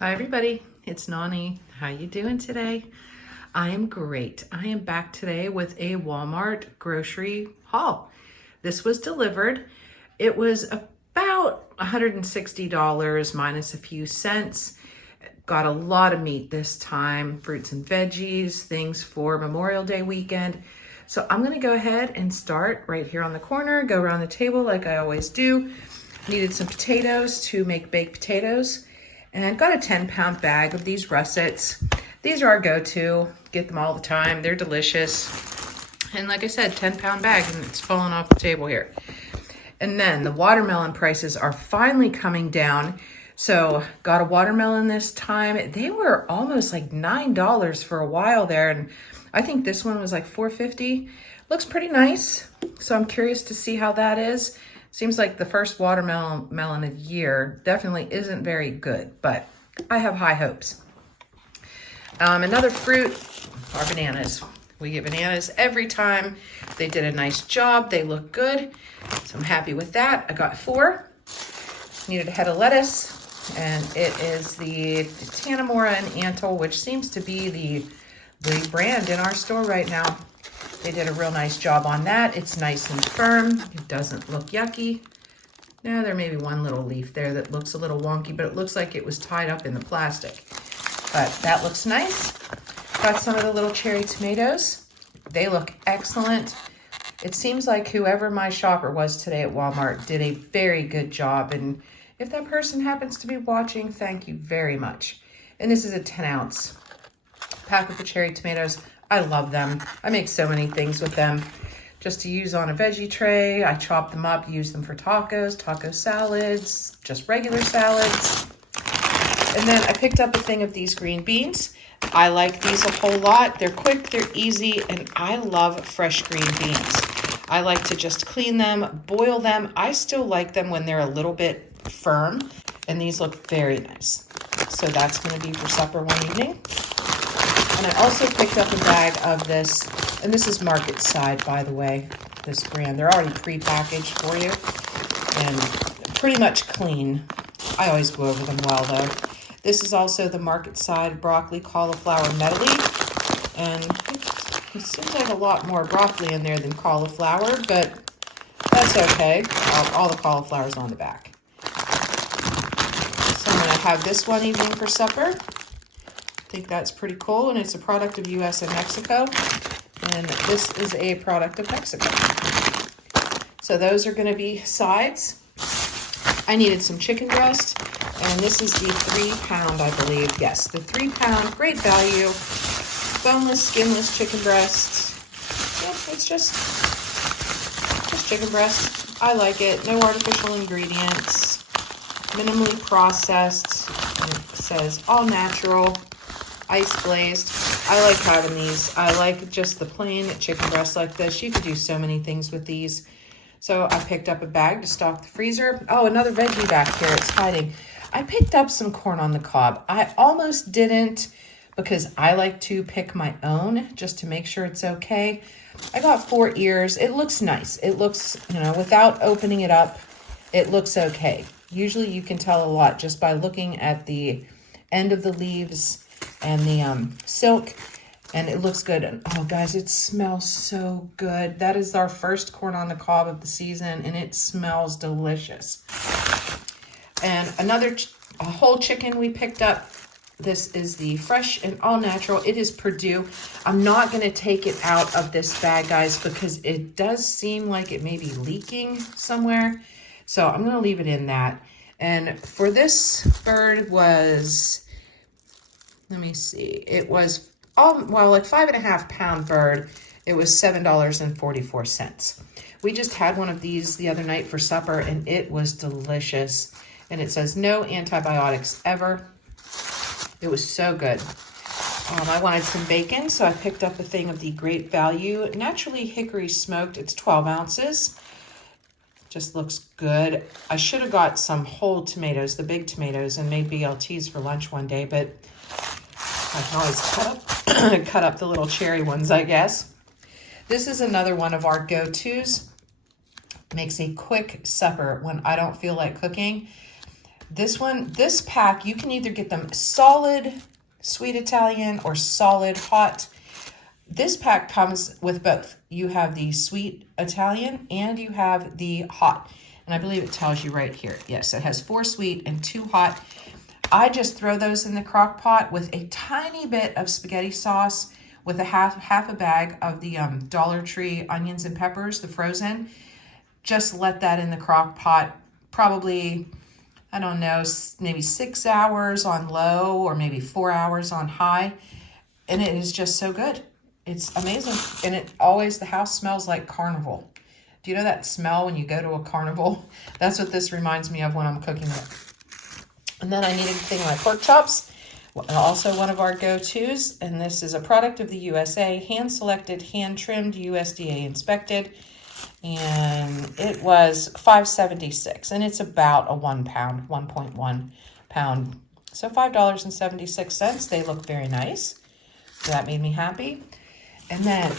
Hi everybody, it's Nani. How you doing today? I am great. I am back today with a Walmart grocery haul. This was delivered. It was about $160 minus a few cents. Got a lot of meat this time, fruits and veggies, things for Memorial Day weekend. So I'm gonna go ahead and start right here on the corner, go around the table like I always do. Needed some potatoes to make baked potatoes. And got a 10-pound bag of these russets. These are our go-to, get them all the time. They're delicious. And like I said, 10-pound bag, and it's falling off the table here. And then the watermelon prices are finally coming down. So got a watermelon this time. They were almost like $9 for a while there. And I think this one was like $4.50. Looks pretty nice. So I'm curious to see how that is. Seems like the first watermelon of the year definitely isn't very good, but I have high hopes. Another fruit are bananas. We get bananas every time. They did a nice job. They look good, so I'm happy with that. I got 4. Needed a head of lettuce, and it is the Tanamora and Antle, which seems to be the brand in our store right now. They did a real nice job on that. It's nice and firm. It doesn't look yucky. Now there may be one little leaf there that looks a little wonky, but it looks like it was tied up in the plastic. But that looks nice. Got some of the little cherry tomatoes. They look excellent. It seems like whoever my shopper was today at Walmart did a very good job. And if that person happens to be watching, thank you very much. And this is a 10-ounce pack of the cherry tomatoes. I love them. I make so many things with them just to use on a veggie tray. I chop them up, use them for tacos, taco salads, just regular salads. And then I picked up a thing of these green beans. I like these a whole lot. They're quick, they're easy, and I love fresh green beans. I like to just clean them, boil them. I still like them when they're a little bit firm, and these look very nice. So that's gonna be for supper one evening. And I also picked up a bag of this, and this is Market Side, by the way, this brand. They're already pre-packaged for you and pretty much clean. I always go over them well, though. This is also the Market Side broccoli cauliflower medley, and it seems like a lot more broccoli in there than cauliflower, but that's okay. All the cauliflower's on the back. So I'm going to have this one evening for supper. I think that's pretty cool, and it's a product of US and Mexico, and this is a product of Mexico. So those are going to be sides. I needed some chicken breast, and this is the 3-pound, I believe. Yes, the 3-pound, great value, boneless, skinless chicken breast. Yeah, it's just chicken breast. I like it. No artificial ingredients, minimally processed, and it says all natural. Ice glazed. I like having these. I like just the plain chicken breast like this. You could do so many things with these. So I picked up a bag to stock the freezer. Oh, another veggie back here. It's hiding. I picked up some corn on the cob. I almost didn't because I like to pick my own just to make sure it's okay. I got 4 ears. It looks nice. It looks, without opening it up, it looks okay. Usually you can tell a lot just by looking at the end of the leaves and the silk, and it looks good. And oh guys, it smells so good. That is our first corn on the cob of the season, and it smells delicious. And a whole chicken we picked up. This is the fresh and all natural. It is Purdue. I'm not going to take it out of this bag, guys, because it does seem like it may be leaking somewhere. So I'm going to leave it in that. And for this bird was, let me see, it was, like 5.5-pound bird. It was $7.44. We just had one of these the other night for supper, and it was delicious. And it says no antibiotics ever. It was so good. I wanted some bacon, so I picked up a thing of the Great Value Naturally Hickory Smoked. It's 12 ounces. Just looks good. I should have got some whole tomatoes, the big tomatoes, and made BLTs for lunch one day, but I can always cut up the little cherry ones, I guess. This is another one of our go-tos. Makes a quick supper when I don't feel like cooking. This pack, you can either get them solid sweet Italian or solid hot. This pack comes with both. You have the sweet Italian and you have the hot. And I believe it tells you right here. Yes, it has 4 sweet and 2 hot. I just throw those in the crock pot with a tiny bit of spaghetti sauce with a half a bag of the Dollar Tree onions and peppers, the frozen. Just let that in the crock pot, probably, I don't know, maybe 6 hours on low or maybe 4 hours on high. And it is just so good. It's amazing. And the house smells like carnival. Do you know that smell when you go to a carnival? That's what this reminds me of when I'm cooking it. And then I needed to clean my pork chops, and also one of our go-tos. And this is a product of the USA, hand-selected, hand-trimmed, USDA inspected. And it was $5.76, and it's about a 1 pound, 1.1 pound. So $5.76. They look very nice. So that made me happy. And then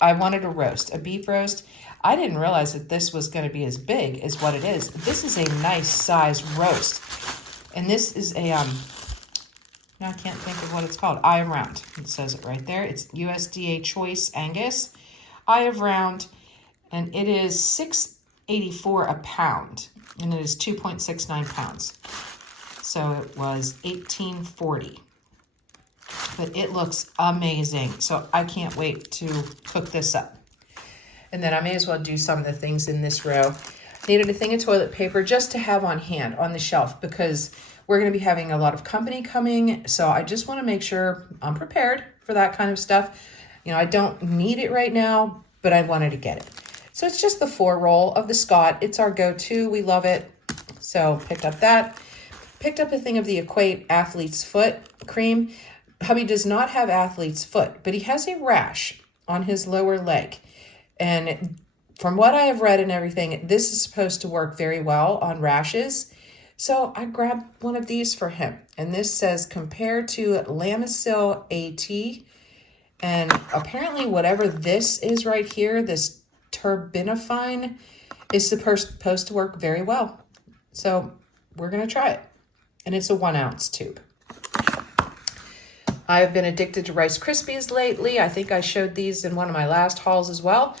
I wanted a roast, a beef roast. I didn't realize that this was going to be as big as what it is. This is a nice size roast. And this is a, now I can't think of what it's called. Eye of Round. It says it right there. It's USDA Choice Angus. Eye of Round. And it is $6.84 a pound. And it is 2.69 pounds. So it was $18.40. But it looks amazing. So I can't wait to cook this up. And then I may as well do some of the things in this row. Needed a thing of toilet paper just to have on hand on the shelf because we're going to be having a lot of company coming. So I just want to make sure I'm prepared for that kind of stuff. You know, I don't need it right now, but I wanted to get it. So it's just the 4 roll of the Scott. It's our go-to. We love it. So picked up that. Picked up a thing of the Equate Athlete's Foot cream. Hubby does not have athlete's foot, but he has a rash on his lower leg. And from what I have read and everything, this is supposed to work very well on rashes. So I grabbed one of these for him. And this says, compared to Lamisil AT. And apparently whatever this is right here, this terbinafine, is supposed to work very well. So we're going to try it. And it's a 1 ounce tube. I've been addicted to Rice Krispies lately. I think I showed these in one of my last hauls as well.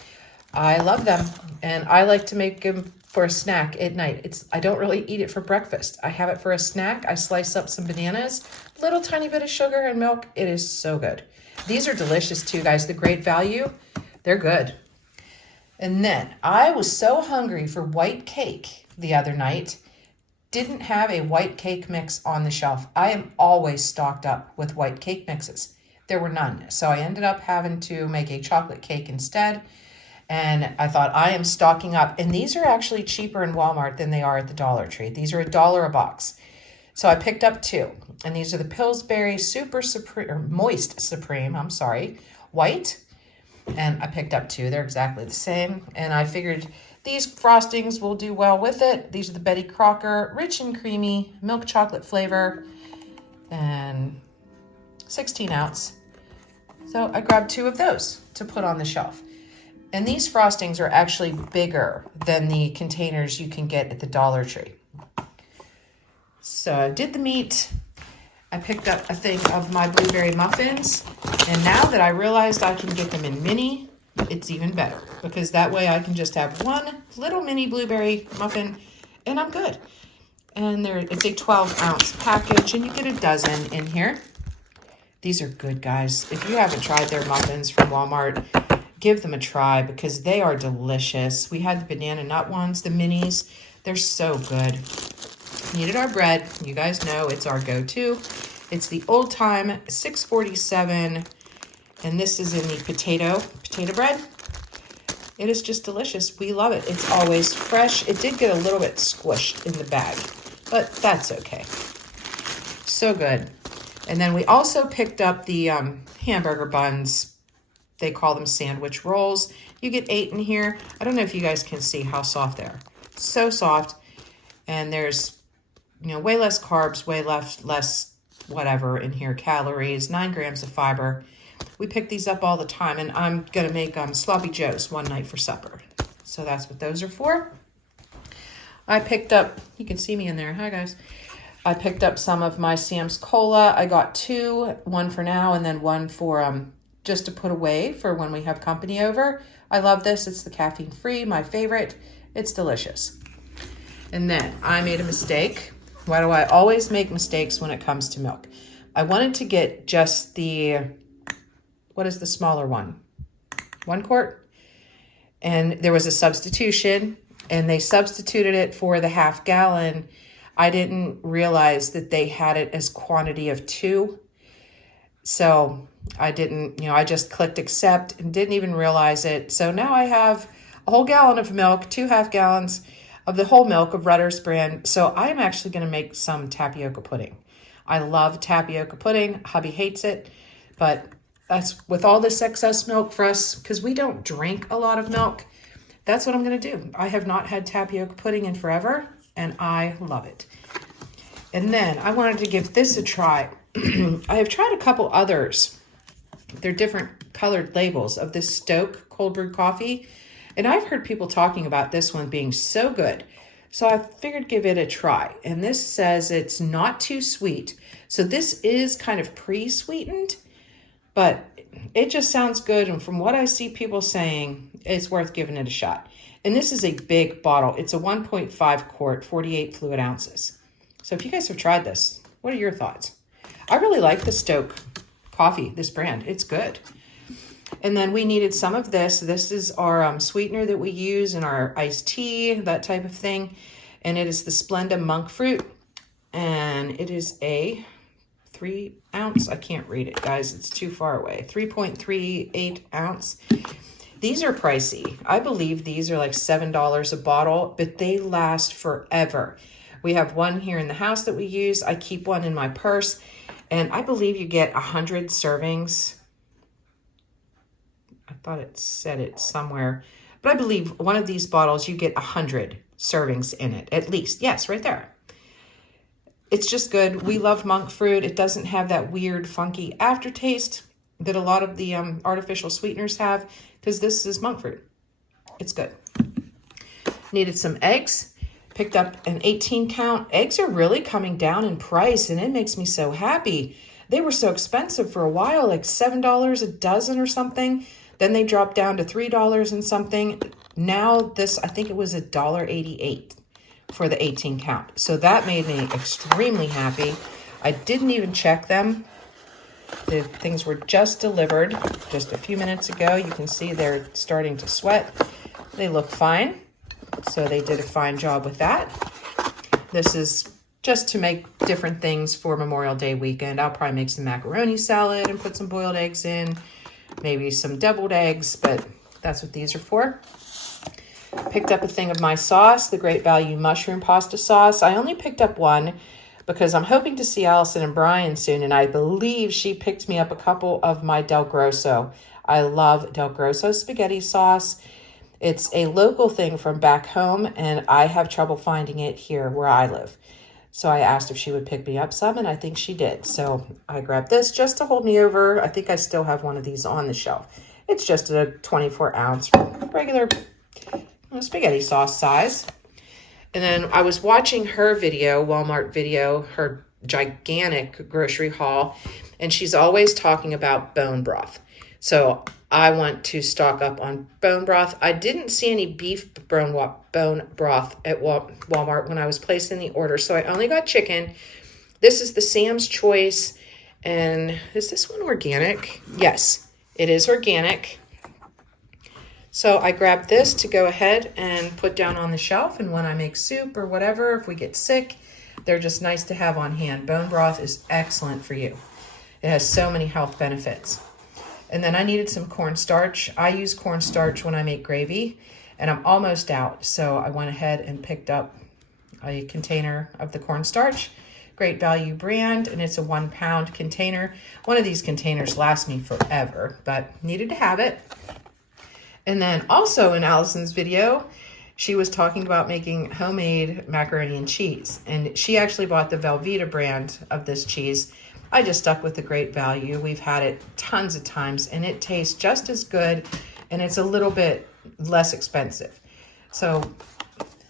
I love them, and I like to make them for a snack at night. I don't really eat it for breakfast. I have it for a snack. I slice up some bananas, little tiny bit of sugar and milk. It is so good. These are delicious too, guys. The Great Value, they're good. And then I was so hungry for white cake the other night. Didn't have a white cake mix on the shelf. I am always stocked up with white cake mixes. There were none. So I ended up having to make a chocolate cake instead. And I thought, I am stocking up. And these are actually cheaper in Walmart than they are at the Dollar Tree. These are $1 a box. So I picked up 2. And these are the Pillsbury Moist Supreme, white. And I picked up 2. They're exactly the same. And I figured these frostings will do well with it. These are the Betty Crocker Rich and Creamy Milk Chocolate flavor. And 16 ounce. So I grabbed 2 of those to put on the shelf. And these frostings are actually bigger than the containers you can get at the Dollar Tree. So I did the meat. I picked up a thing of my blueberry muffins. And now that I realized I can get them in mini, it's even better. Because that way I can just have one little mini blueberry muffin and I'm good. And it's a 12-ounce package and you get a dozen in here. These are good, guys. If you haven't tried their muffins from Walmart, give them a try because they are delicious. We had the banana nut ones, the minis. They're so good. Needed our bread. You guys know it's our go-to. It's the Old Time 647, and this is in the potato bread. It is just delicious. We love it. It's always fresh. It did get a little bit squished in the bag, but that's okay. So good. And then we also picked up the hamburger buns. They call them sandwich rolls. You get 8 in here. I don't know if you guys can see how soft they are. So soft. And there's, way less carbs, way less whatever in here, calories, 9 grams of fiber. We pick these up all the time, and I'm going to make sloppy joes one night for supper. So that's what those are for. I picked up, you can see me in there. Hi guys. I picked up some of my Sam's Cola. I got two, one for now and then one for just to put away for when we have company over. I love this. It's the caffeine free, my favorite. It's delicious. And then I made a mistake. Why do I always make mistakes when it comes to milk? I wanted to get just the, what is the smaller one? 1 quart. And there was a substitution and they substituted it for the half gallon. I didn't realize that they had it as quantity of 2. So I didn't, I just clicked accept and didn't even realize it. So now I have a whole gallon of milk, 2 half gallons of the whole milk of Rutter's brand. So I'm actually going to make some tapioca pudding. I love tapioca pudding. Hubby hates it, but that's with all this excess milk for us, because we don't drink a lot of milk. That's what I'm going to do. I have not had tapioca pudding in forever, and I love it. And then I wanted to give this a try. I have tried a couple others. They're different colored labels of this Stoke cold brew coffee. And I've heard people talking about this one being so good. So I figured give it a try. And this says it's not too sweet. So this is kind of pre-sweetened, but it just sounds good. And from what I see people saying, it's worth giving it a shot. And this is a big bottle. It's a 1.5 quart, 48 fluid ounces. So if you guys have tried this, what are your thoughts? I really like the Stoke coffee, this brand. It's good. And then we needed some of this. This is our sweetener that we use in our iced tea, that type of thing. And it is the Splenda monk fruit. And it is a 3 ounce. I can't read it, guys. It's too far away. 3.38 ounce. These are pricey. I believe these are like $7 a bottle, but they last forever. We have one here in the house that we use. I keep one in my purse. And I believe you get 100 servings. I thought it said it somewhere. But I believe one of these bottles, you get 100 servings in it, at least. Yes, right there. It's just good. We love monk fruit. It doesn't have that weird, funky aftertaste that a lot of the artificial sweeteners have, because this is monk fruit. It's good. Needed some eggs. Picked up an 18 count. Eggs are really coming down in price, and it makes me so happy. They were so expensive for a while, like $7 a dozen or something. Then they dropped down to $3 and something. Now this, I think it was $1.88 for the 18 count. So that made me extremely happy. I didn't even check them. The things were just delivered just a few minutes ago. You can see they're starting to sweat. They look fine. So they did a fine job with that. This is just to make different things for Memorial Day weekend. I'll probably make some macaroni salad and put some boiled eggs in, maybe some deviled eggs, but that's what these are for. Picked up a thing of my sauce, the Great Value mushroom pasta sauce. I only picked up one because I'm hoping to see Allison and Brian soon, and I believe she picked me up a couple of my Del Grosso. I love Del Grosso spaghetti sauce. It's a local thing from back home, and I have trouble finding it here where I live. So I asked if she would pick me up some, and I think she did. So I grabbed this just to hold me over. I think I still have one of these on the shelf. It's just a 24 ounce regular spaghetti sauce size. And then I was watching her video, Walmart video, her gigantic grocery haul, and she's always talking about bone broth. So I want to stock up on bone broth. I didn't see any beef bone broth at Walmart when I was placing the order, so I only got chicken. This is the Sam's Choice, and is this one organic? Yes, it is organic. So I grabbed this to go ahead and put down on the shelf, and when I make soup or whatever, if we get sick, they're just nice to have on hand. Bone broth is excellent for you. It has so many health benefits. And then I needed some cornstarch. I use cornstarch when I make gravy, and I'm almost out. So I went ahead and picked up a container of the cornstarch, Great Value brand, and it's a 1 pound container. One of these containers lasts me forever, but needed to have it. And then also in Allison's video, she was talking about making homemade macaroni and cheese. And she actually bought the Velveeta brand of this cheese. I just stuck with the Great Value. We've had it tons of times, and it tastes just as good, and it's a little bit less expensive. So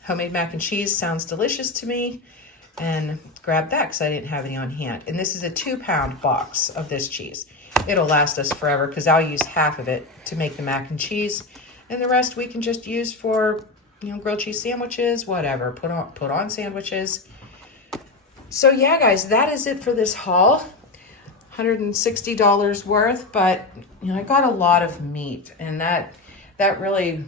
homemade mac and cheese sounds delicious to me, and grabbed that because I didn't have any on hand. And this is a 2-pound box of this cheese. It'll last us forever because I'll use half of it to make the mac and cheese, and the rest we can just use for, you know, grilled cheese sandwiches, whatever, put on sandwiches. So yeah, guys, that is it for this haul. $160 worth, but you know, I got a lot of meat, and that really,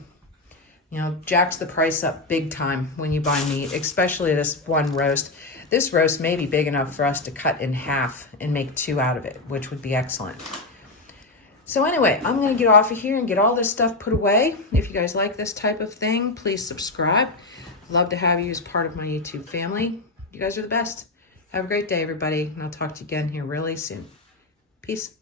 you know, jacks the price up big time when you buy meat, especially this one roast. This roast may be big enough for us to cut in half and make 2 out of it, which would be excellent. So anyway, I'm going to get off of here and get all this stuff put away. If you guys like this type of thing, please subscribe. Love to have you as part of my YouTube family. You guys are the best. Have a great day, everybody, and I'll talk to you again here really soon. Peace.